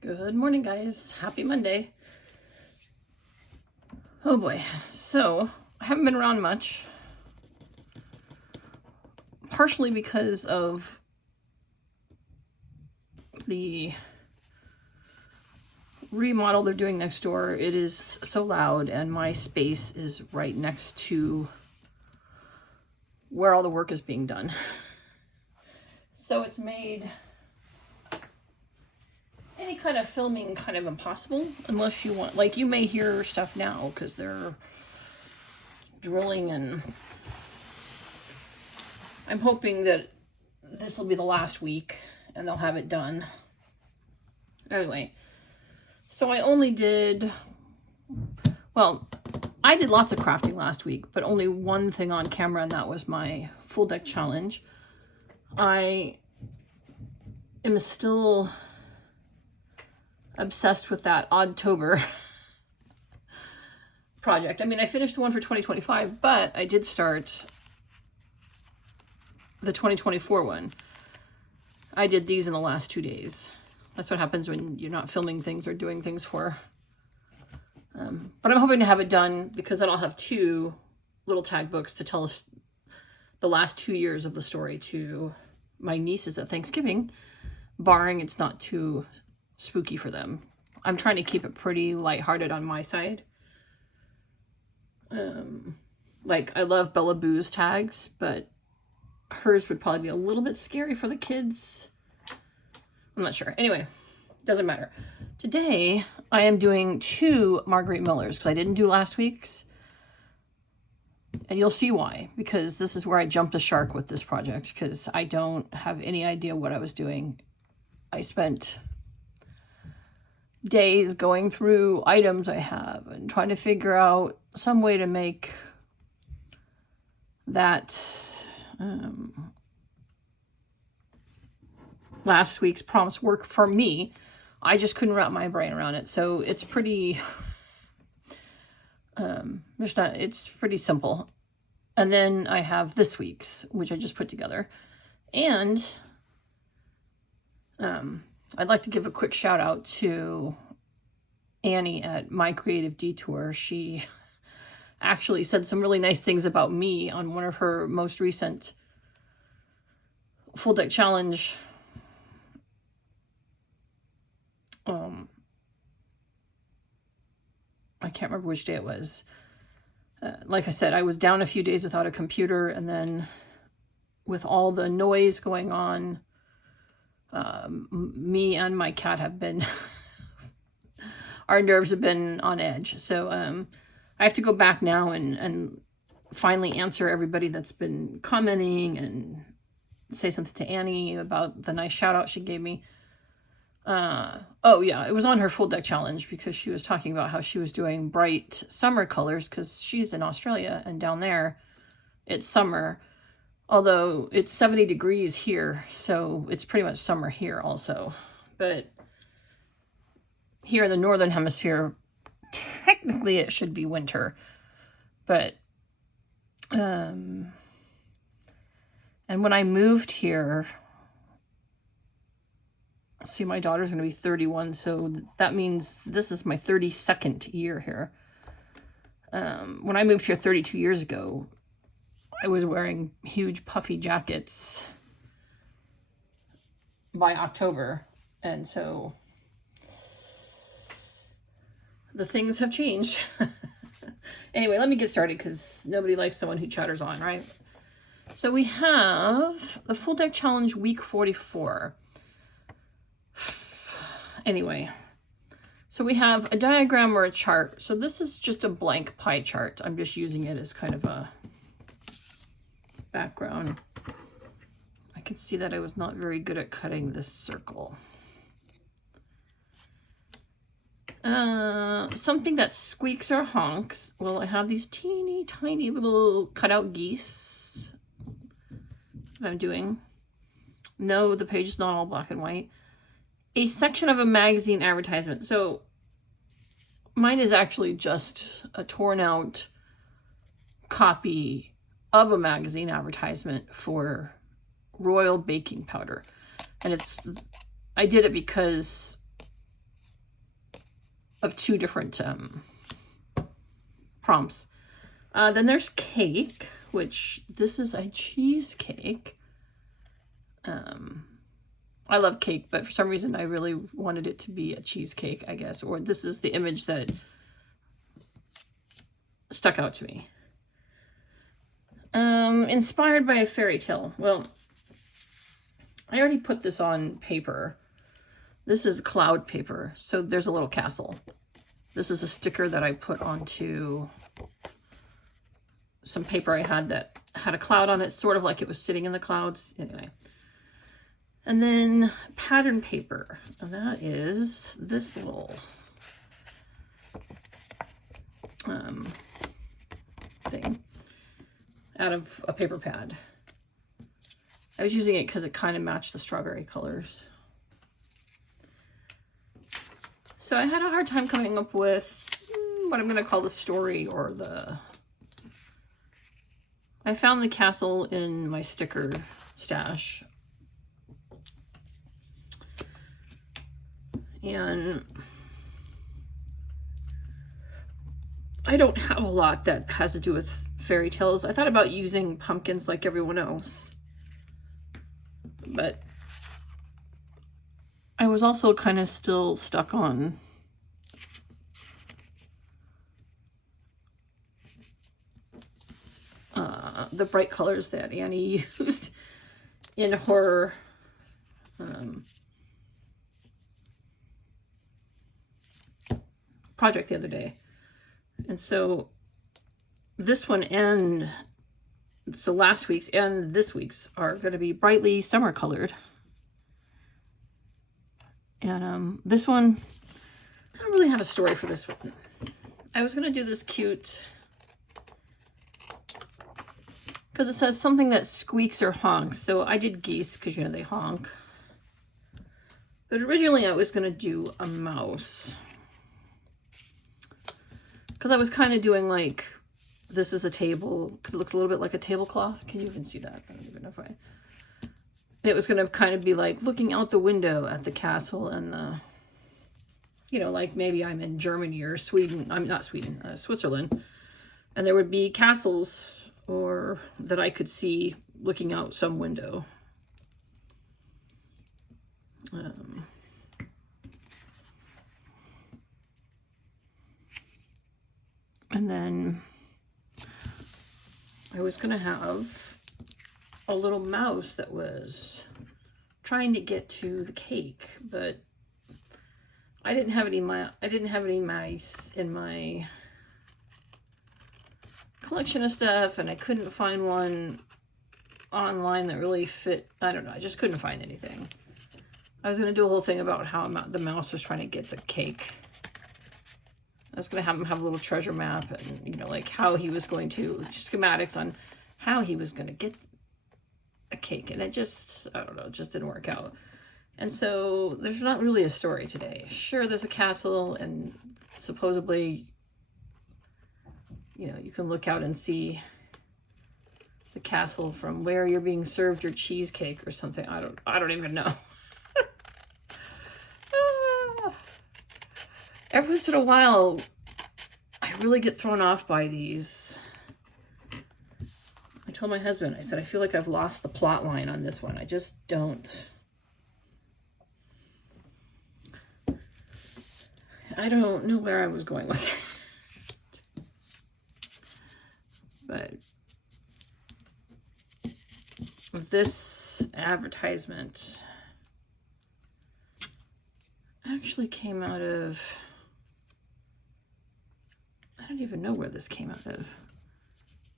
Good morning, guys. Happy Monday. Oh boy. So, I haven't been around much. Partially because of the remodel they're doing next door. It is so loud, and my space is right next to where all the work is being done. So it's made any kind of filming kind of impossible unless you want, like, you may hear stuff now because they're drilling, and I'm hoping that this will be the last week and they'll have it done. Anyway, so I only did, well, I did lots of crafting last week, but only one thing on camera, and that was my full deck challenge. I am still obsessed with that Oddtober project. I mean, I finished the one for 2025, but I did start the 2024 one. I did these in the last 2 days. That's what happens when you're not filming things or doing things for. But I'm hoping to have it done because then I'll have 2 little tag books to tell us the last 2 years of the story to my nieces at Thanksgiving, barring it's not too spooky for them. I'm trying to keep it pretty lighthearted on my side. Like, I love Bella Boo's tags, but hers would probably be a little bit scary for the kids. I'm not sure. Anyway, doesn't matter. Today, I am doing 2 Margarite Millers because I didn't do last week's. And you'll see why, because this is where I jumped the shark with this project because I don't have any idea what I was doing. I spent days going through items I have and trying to figure out some way to make that last week's promise work for me. I just couldn't wrap my brain around it. So it's pretty, it's pretty simple. And then I have this week's, which I just put together. And I'd like to give a quick shout out to Anny at My Creative Detour. She actually said some really nice things about me on one of her most recent full deck challenge I can't remember which day it was. Like I said, I was down a few days without a computer, and then with all the noise going on, me and my cat have been our nerves have been on edge. So I have to go back now and finally answer everybody that's been commenting and say something to Anny about the nice shout out she gave me. Oh yeah, it was on her full deck challenge because she was talking about how she was doing bright summer colors because she's in Australia and down there it's summer, although it's 70 degrees here, so it's pretty much summer here also. But here in the northern hemisphere, technically it should be winter, but and when I moved here, see, my daughter's going to be 31, so that means this is my 32nd year here. When I moved here 32 years ago, I was wearing huge puffy jackets by October, and so the things have changed. Anyway, let me get started because nobody likes someone who chatters on, right? So we have the full deck challenge week 44. Anyway, so we have a diagram or a chart. So this is just a blank pie chart. I'm just using it as kind of a background. I can see that I was not very good at cutting this circle. Something that squeaks or honks. Well, I have these teeny tiny little cutout geese that I'm doing. No, the page is not all black and white. A section of a magazine advertisement. So mine is actually just a torn out copy of a magazine advertisement for Royal baking powder. And I did it because two different prompts. Then there's cake, which this is a cheesecake. I love cake, but for some reason I really wanted it to be a cheesecake, I guess. Or this is the image that stuck out to me. Inspired by a fairy tale. Well, I already put this on paper. This is cloud paper, so there's a little castle. This is a sticker that I put onto some paper I had that had a cloud on it, sort of like it was sitting in the clouds. Anyway. And then pattern paper, and that is this little thing out of a paper pad. I was using it because it kind of matched the strawberry colors. So I had a hard time coming up with what I'm going to call the story or the... I found the castle in my sticker stash. And I don't have a lot that has to do with fairy tales. I thought about using pumpkins like everyone else, but I was also kind of still stuck on the bright colors that Annie used in her project the other day. And so this one and so last week's and this week's are going to be brightly summer colored. And this one, I don't really have a story for this one. I was going to do this cute because it says something that squeaks or honks. So I did geese because, you know, they honk. But originally I was going to do a mouse. Because I was kind of doing like, this is a table, because it looks a little bit like a tablecloth. Can you even see that? I don't even know if I... And it was going to kind of be like looking out the window at the castle and the, you know, like maybe I'm in Germany or Sweden. I'm not Sweden, Switzerland. And there would be castles or that I could see looking out some window. And then I was going to have a little mouse that was trying to get to the cake, but I didn't have any mice in my collection of stuff, and I couldn't find one online that really fit. I don't know. I just couldn't find anything. I was going to do a whole thing about how the mouse was trying to get the cake. I was going to have him have a little treasure map and, you know, like how he was going to, schematics on how he was going to get a cake. And it just, I don't know, it just didn't work out. And so there's not really a story today. Sure, there's a castle and supposedly, you know, you can look out and see the castle from where you're being served your cheesecake or something. I don't even know. Every once in a while, I really get thrown off by these. I told my husband, I said, I feel like I've lost the plot line on this one. I just don't. I don't know where I was going with it. But this advertisement actually came out of... I don't even know where this came out of.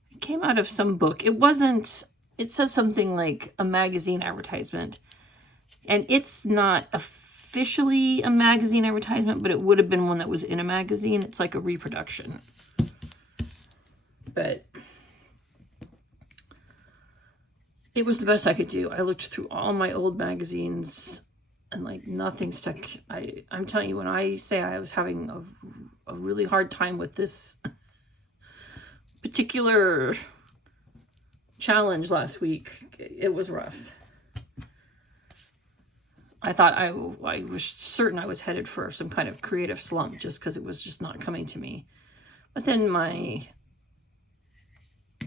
It came out of some book. It wasn't, it says something like a magazine advertisement. And it's not officially a magazine advertisement, but it would have been one that was in a magazine. It's like a reproduction. But it was the best I could do. I looked through all my old magazines and like nothing stuck. I'm telling you, when I say I was having a really hard time with this particular challenge last week, it was rough. I thought I was certain I was headed for some kind of creative slump just because it was just not coming to me. But then my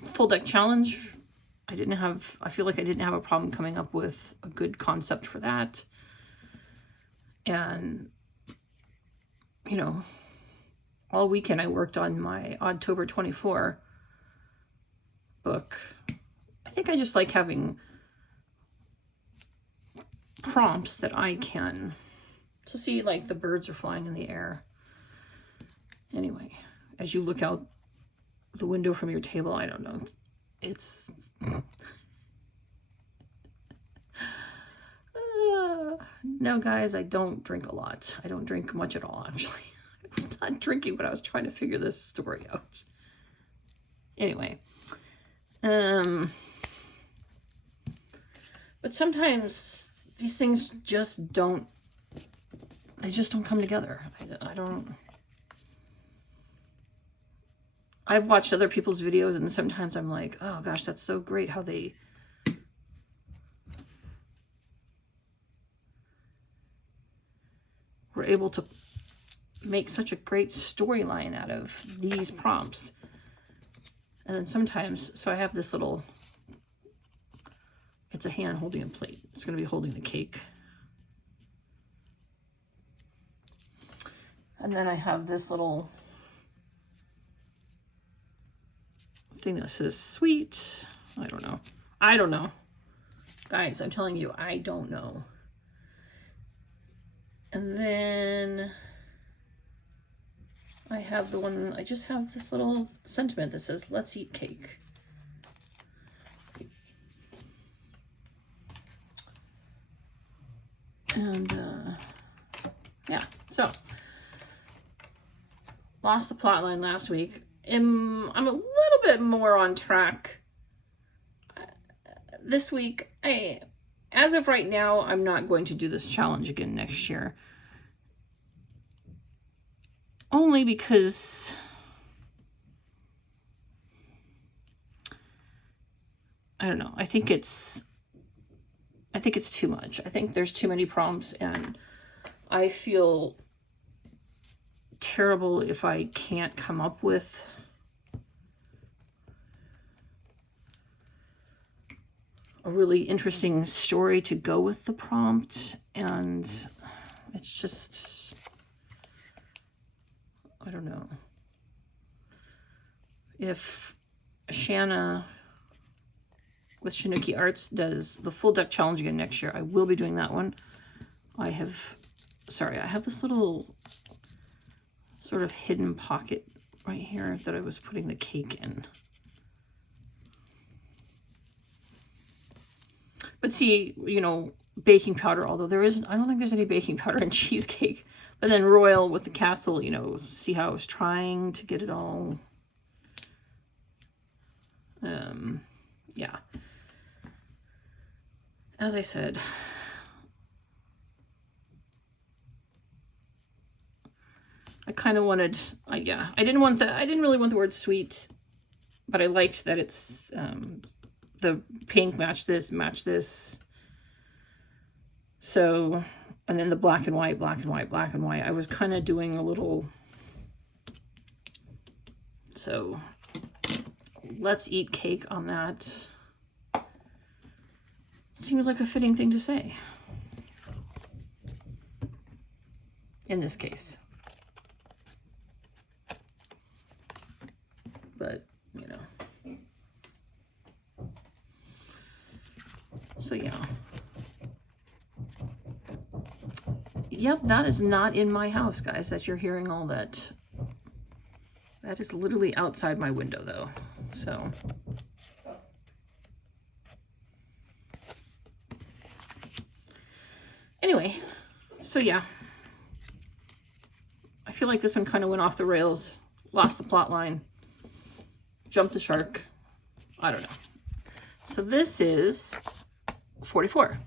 full deck challenge, I feel like I didn't have a problem coming up with a good concept for that. And, you know, all weekend I worked on my Oddtober 24 book. I think I just like having prompts that I can to see, like the birds are flying in the air. Anyway, as you look out the window from your table, I don't know, it's no guys, I don't drink a lot. I don't drink much at all, actually. I was not drinking when I was trying to figure this story out. Anyway, but sometimes these things just don't, they just don't come together. I've watched other people's videos and sometimes I'm like, oh gosh, that's so great how they were able to make such a great storyline out of these prompts. And then sometimes, so I have this little, it's a hand holding a plate. It's going to be holding the cake. And then I have this little thing that says sweet. I don't know. I don't know. Guys, I'm telling you, I don't know. And then I have the one, I just have this little sentiment that says, let's eat cake. And yeah, so lost the plot line last week. I'm a little bit more on track this week. As of right now, I'm not going to do this challenge again next year. Only because I don't know. I think it's too much. I think there's too many prompts and I feel terrible if I can't come up with a really interesting story to go with the prompt. And it's just, I don't know. If Shanna with Shinuki Arts does the full deck challenge again next year, I will be doing that one. I have this little sort of hidden pocket right here that I was putting the cake in. But see, you know, baking powder, although I don't think there's any baking powder in cheesecake. But then Royal with the castle, you know, see how I was trying to get it all. Yeah. As I said, I kind of wanted, I didn't really want the word sweet, but I liked that it's, the pink matched this. So, and then the black and white. I was kind of doing a little, so let's eat cake on that. Seems like a fitting thing to say in this case. But, you know. So, yeah. Yep, that is not in my house, guys, that you're hearing all that. That is literally outside my window, though. So. Anyway, so yeah. I feel like this one kind of went off the rails. Lost the plot line. Jumped the shark. I don't know. So this is 44.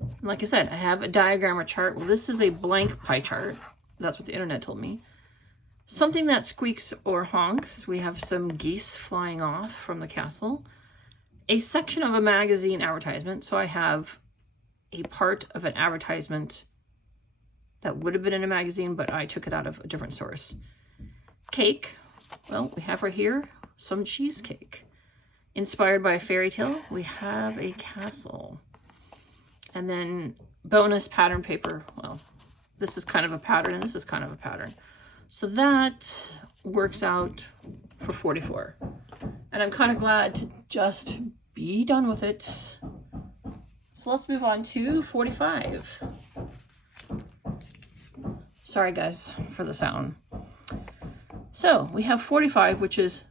And like I said, I have a diagram or chart. Well, this is a blank pie chart. That's what the internet told me. Something that squeaks or honks. We have some geese flying off from the castle. A section of a magazine advertisement. So I have a part of an advertisement that would have been in a magazine, but I took it out of a different source. Cake. Well, we have right here some cheesecake. Inspired by a fairy tale, we have a castle. And then bonus pattern paper. Well, this is kind of a pattern and this is kind of a pattern. So that works out for 44. And I'm kind of glad to just be done with it. So let's move on to 45. Sorry guys for the sound. So we have 45, which is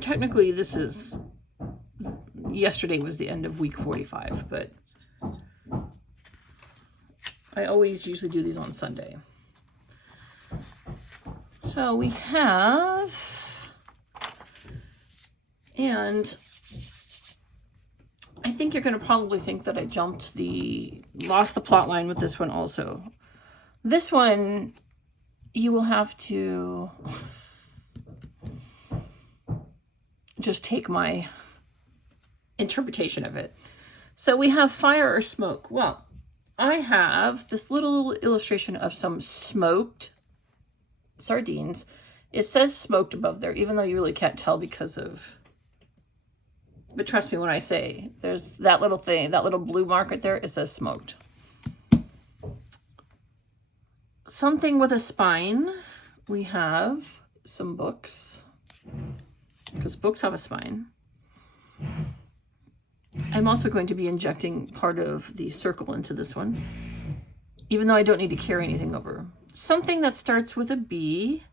technically this is, yesterday was the end of week 45, but I always usually do these on Sunday. So we have, and I think you're going to probably think that I lost the plot line with this one also. This one, you will have to just take my interpretation of it. So we have fire or smoke. Well, I have this little illustration of some smoked sardines. It says smoked above there, even though you really can't tell because of, but trust me when I say, there's that little thing, that little blue mark right there, it says smoked. Something with a spine. We have some books, because books have a spine. I'm also going to be injecting part of the circle into this one, even though I don't need to carry anything over. Something that starts with a B.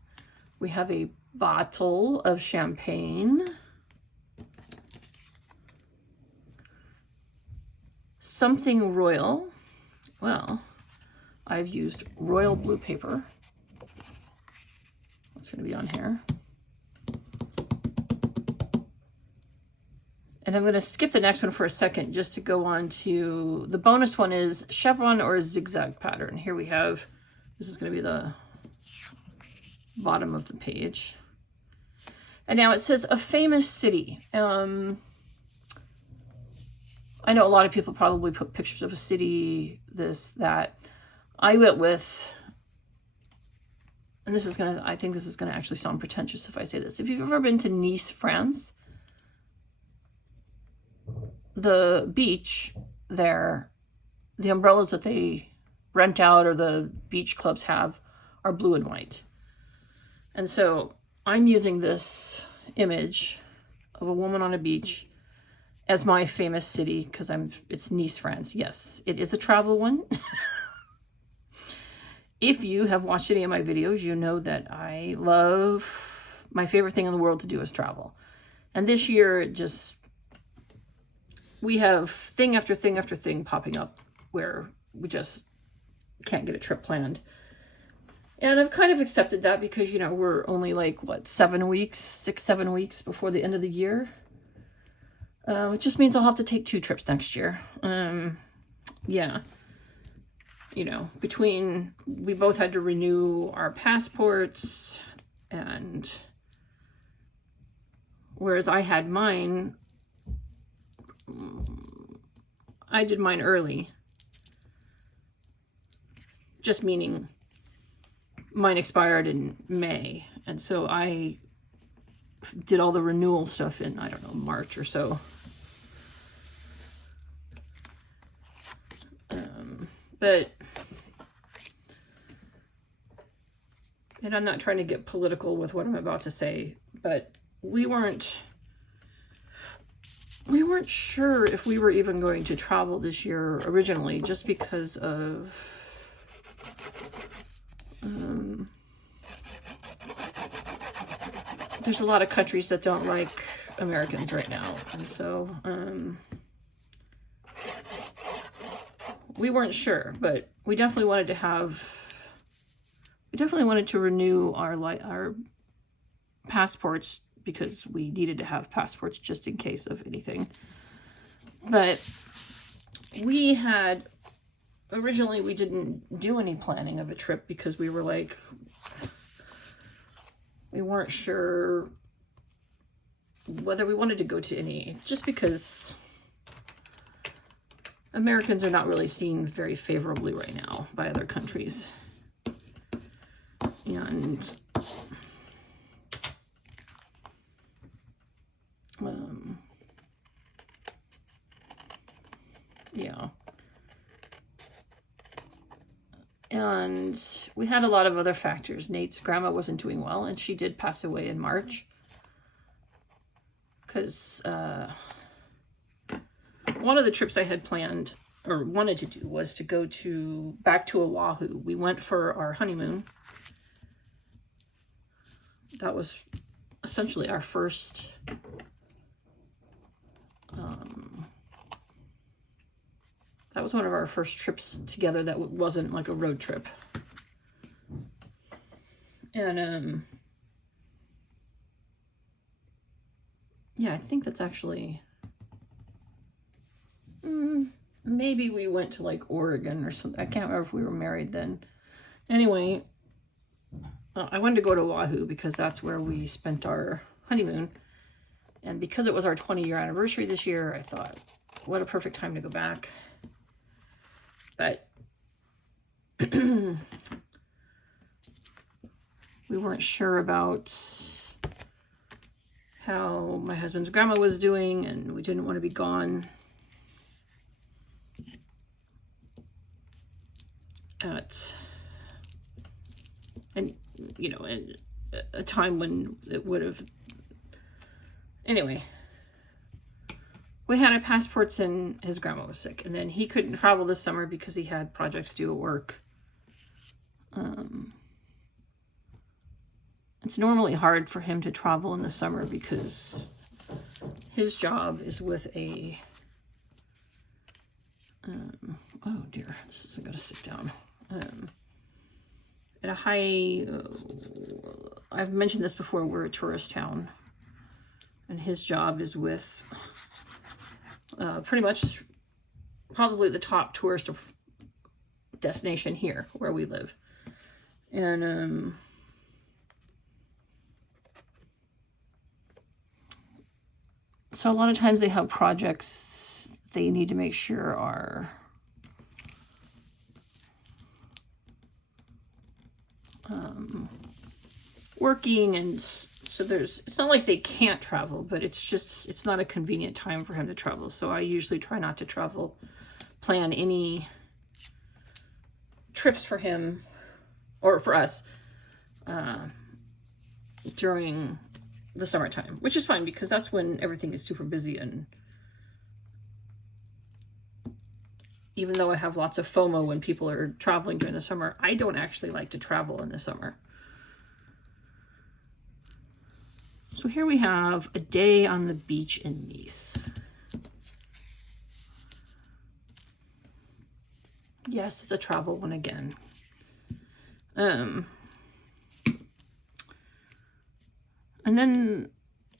We have a bottle of champagne. Something royal. Well, I've used royal blue paper. What's going to be on here? And I'm going to skip the next one for a second just to go on to the bonus one is chevron or zigzag pattern. Here we have, this is going to be the bottom of the page. And now it says a famous city. I know a lot of people probably put pictures of a city, this, that. I went with, and this is going to, I think this is going to actually sound pretentious if I say this. If you've ever been to Nice, France, the beach there, the umbrellas that they rent out or the beach clubs have are blue and white. And so I'm using this image of a woman on a beach as my famous city because it's Nice, France. Yes, it is a travel one. If you have watched any of my videos, you know that I love, my favorite thing in the world to do is travel. And this year, we have thing after thing after thing popping up where we just can't get a trip planned. And I've kind of accepted that because, you know, we're only like, what, 7 weeks, 7 weeks before the end of the year. It just means I'll have to take 2 trips next year. Yeah. You know, we both had to renew our passports, and whereas I had mine, I did mine early, just meaning mine expired in May. And so I did all the renewal stuff in, I don't know, March or so. But, and I'm not trying to get political with what I'm about to say, but we weren't sure if we were even going to travel this year originally, just because of there's a lot of countries that don't like Americans right now, and so we weren't sure, but we definitely wanted to renew our passports because we needed to have passports just in case of anything. But originally we didn't do any planning of a trip because we were like, we weren't sure whether we wanted to go to any, just because Americans are not really seen very favorably right now by other countries. And yeah. And we had a lot of other factors. Nate's grandma wasn't doing well, and she did pass away in March. Because one of the trips I had planned or wanted to do was to go back to Oahu. We went for our honeymoon. That was essentially our first that was one of our first trips together that wasn't like a road trip. And yeah, I think that's actually maybe we went to like Oregon or something. I can't remember if we were married then. Anyway, I wanted to go to Oahu because that's where we spent our honeymoon. And because it was our 20-year anniversary this year, I thought, what a perfect time to go back. But we weren't sure about how my husband's grandma was doing, and we didn't want to be gone at a time when it would have. Anyway, we had our passports and his grandma was sick, and then he couldn't travel this summer because he had projects due at work. It's normally hard for him to travel in the summer because his job is with a oh dear, I gotta sit down. At a high, I've mentioned this before, we're a tourist town, and his job is with pretty much probably the top tourist destination here where we live. And so a lot of times they have projects they need to make sure are working, and so it's not like they can't travel, but it's not a convenient time for him to travel. So I usually try not to plan any trips for him or for us during the summertime, which is fine because that's when everything is super busy. And even though I have lots of FOMO when people are traveling during the summer, I don't actually like to travel in the summer. So here we have a day on the beach in Nice. Yes, it's a travel one again. And then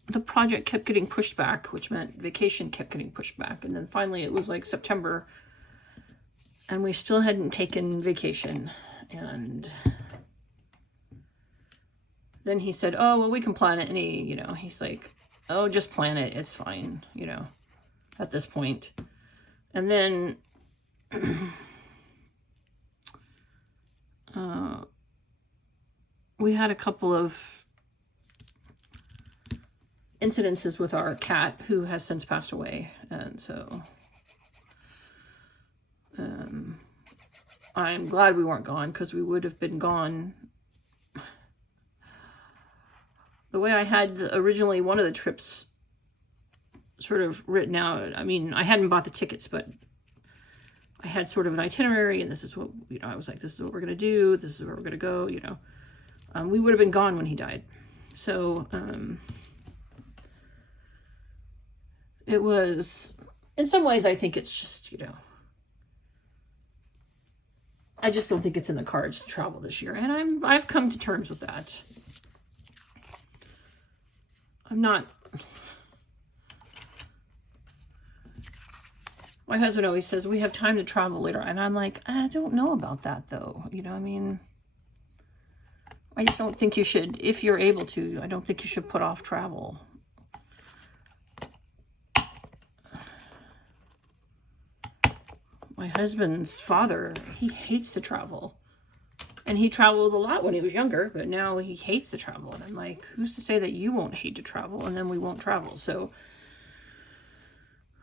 the project kept getting pushed back, which meant vacation kept getting pushed back. And then finally it was like September, and we still hadn't taken vacation. And then he said, oh, well, we can plan it. And he's like, oh, just plan it. It's fine, at this point. And then we had a couple of incidences with our cat who has since passed away. And so I'm glad we weren't gone, because we would have been gone. The way I had originally one of the trips sort of written out, I mean, I hadn't bought the tickets, but I had sort of an itinerary, and this is what, I was like, this is what we're going to do. This is where we're going to go, we would have been gone when he died. So, it was, in some ways, I think it's just, I just don't think it's in the cards to travel this year. And I've come to terms with that. I'm not, my husband always says, we have time to travel later. And I'm like, I don't know about that though. I just don't think you should, if you're able to, I don't think you should put off travel. my husband's father, he hates to travel. And he traveled a lot when he was younger, but now he hates to travel. And I'm like, who's to say that you won't hate to travel and then we won't travel? So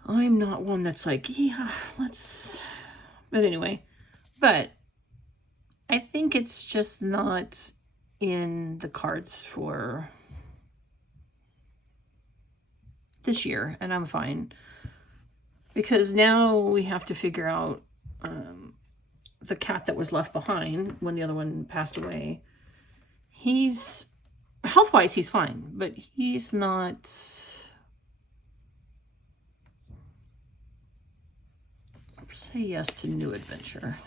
I'm not one that's like, yeah, let's... But anyway, but I think it's just not in the cards for this year, and I'm fine. Because now we have to figure out the cat that was left behind when the other one passed away. He's, health-wise, he's fine, but he's not... Say yes to new adventure.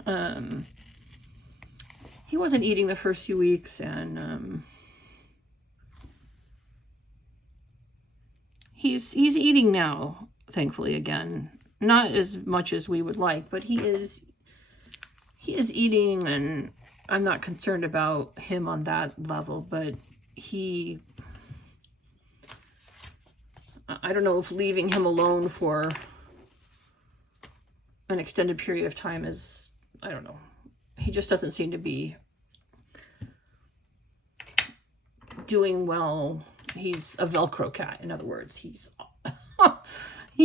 He wasn't eating the first few weeks, and he's eating now, thankfully, again. Not as much as we would like, but he is eating, and I'm not concerned about him on that level, but I don't know if leaving him alone for an extended period of time is, I don't know. He just doesn't seem to be doing well. He's a Velcro cat, in other words. He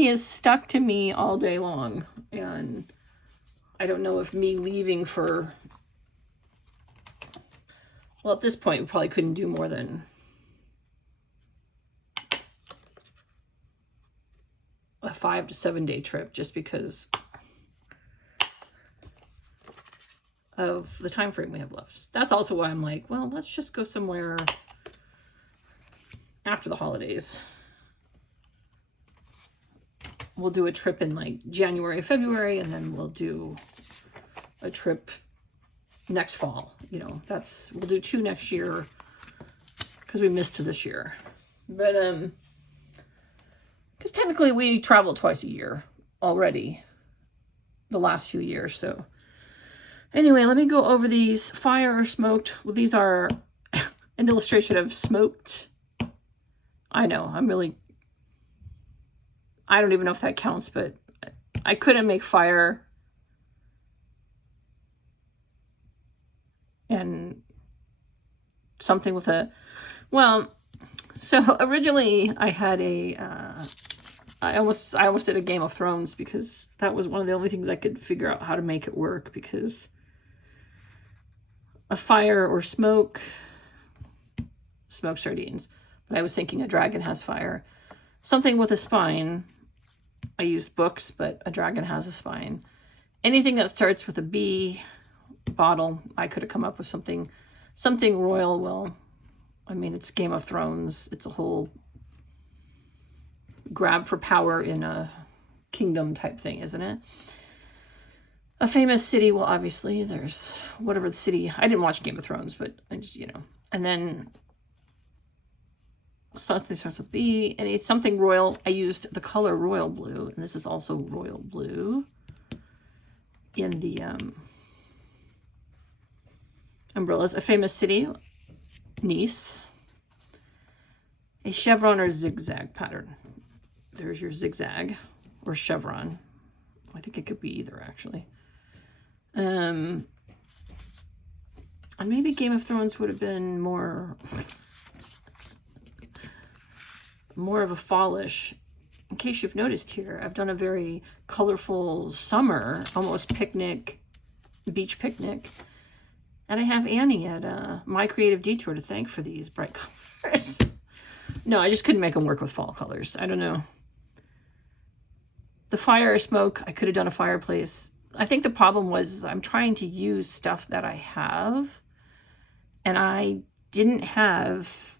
is stuck to me all day long. And I don't know if me leaving for... Well, at this point, we probably couldn't do more than a 5 to 7 day trip, just because of the time frame we have left. That's also why I'm like, well, let's just go somewhere after the holidays. We'll do a trip in like January, February, and then we'll do a trip next fall. You know, we'll do 2 next year because we missed this year. But because technically we travel twice a year already the last few years. So anyway, let me go over these. Fire or smoked. Well, these are an illustration of smoked. I know, I don't even know if that counts, but I couldn't make fire and something with a, well, so originally I had I almost did a Game of Thrones because that was one of the only things I could figure out how to make it work, because a fire or smoked sardines. But I was thinking a dragon has fire. Something with a spine. I used books, but a dragon has a spine. Anything that starts with a B, bottle, I could have come up with something royal. Well, I mean, it's Game of Thrones. It's a whole grab for power in a kingdom type thing, isn't it? A famous city. Well, obviously, there's whatever the city. I didn't watch Game of Thrones, but I just, you know. And then something starts with B, and it's something royal. I used the color royal blue, and this is also royal blue in the umbrellas. A famous city, Nice. A chevron or zigzag pattern. There's your zigzag or chevron. I think it could be either, actually. And maybe Game of Thrones would have been more of a fallish. In case you've noticed here, I've done a very colorful summer, almost picnic, beach picnic. And I have Annie at My Creative Detour to thank for these bright colors. No, I just couldn't make them work with fall colors. I don't know. The fire or smoke, I could have done a fireplace. I think the problem was I'm trying to use stuff that I have, and I didn't have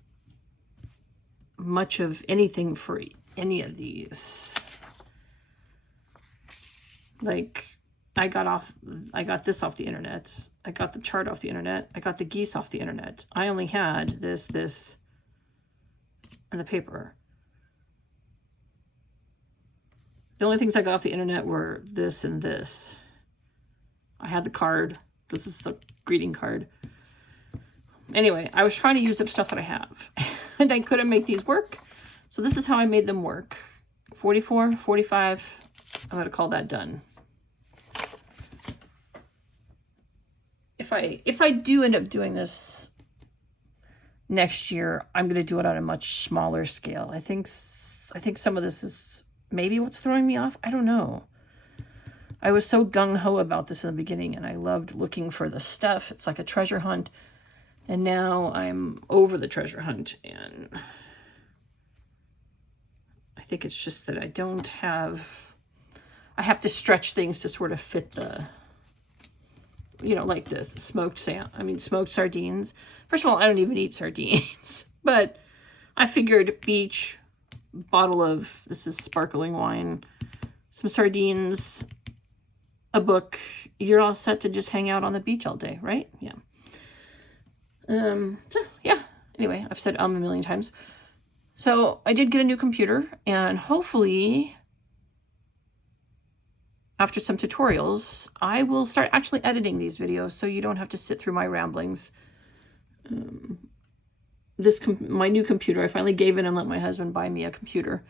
much of anything for any of these. Like, I got this off the internet. I got the chart off the internet. I got the geese off the internet. I only had this, and the paper. The only things I got off the internet were this and this. I had the card. This is a greeting card. Anyway, I was trying to use up stuff that I have. And I couldn't make these work. So this is how I made them work. 44, 45. I'm going to call that done. if I do end up doing this next year, I'm going to do it on a much smaller scale. I think some of this is maybe what's throwing me off. I don't know. I was so gung-ho about this in the beginning, and I loved looking for the stuff. It's like a treasure hunt. And now I'm over the treasure hunt, and I think it's just that I have to stretch things to sort of fit the, you know, like this, smoked sardines. First of all, I don't even eat sardines, but I figured beach, bottle of, this is sparkling wine, some sardines, a book, you're all set to just hang out on the beach all day, right? Yeah. So yeah, anyway, I've said a million times. So I did get a new computer, and hopefully after some tutorials, I will start actually editing these videos so you don't have to sit through my ramblings. My new computer, I finally gave in and let my husband buy me a computer.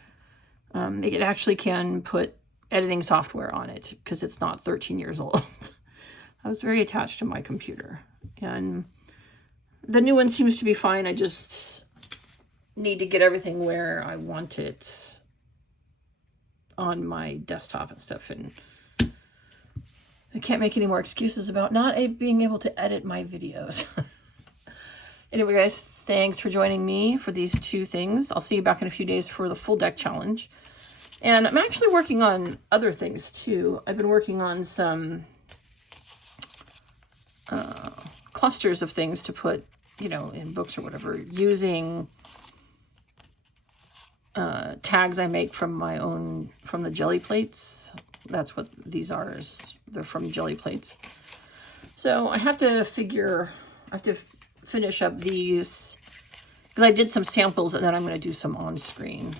It actually can put editing software on it because it's not 13 years old. I was very attached to my computer, and the new one seems to be fine. I just need to get everything where I want it on my desktop and stuff, and I can't make any more excuses about not being able to edit my videos. Anyway, guys, thanks for joining me for these two things. I'll see you back in a few days for the full deck challenge. And I'm actually working on other things too. I've been working on some clusters of things to put, you know, in books or whatever, using tags I make from the jelly plates. That's what these are, they're from jelly plates. So I have to finish up these, because I did some samples, and then I'm going to do some on screen.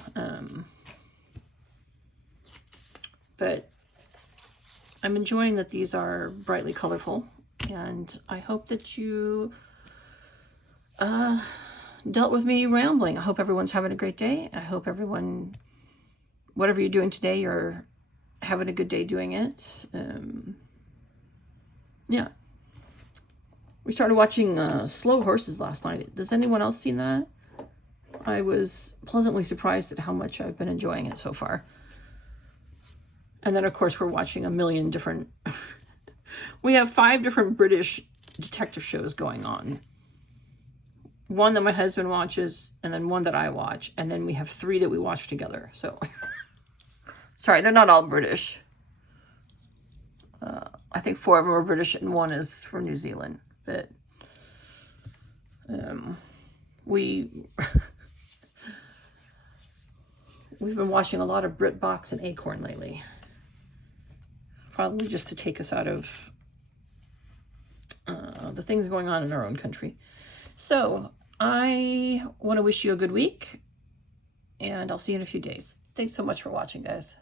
But I'm enjoying that these are brightly colorful, and I hope that you dealt with me rambling. I hope everyone's having a great day. I hope everyone, whatever you're doing today, you're having a good day doing it. Yeah. We started watching Slow Horses last night. Does anyone else seen that? I was pleasantly surprised at how much I've been enjoying it so far. And then, of course, we're watching a million different... We have 5 different British detective shows going on. One that my husband watches, and then one that I watch, and then we have 3 that we watch together. So, sorry, they're not all British. I think 4 of them are British, and 1 is from New Zealand. But we've been watching a lot of BritBox and Acorn lately. Probably just to take us out of the things going on in our own country. So I want to wish you a good week, and I'll see you in a few days. Thanks so much for watching, guys.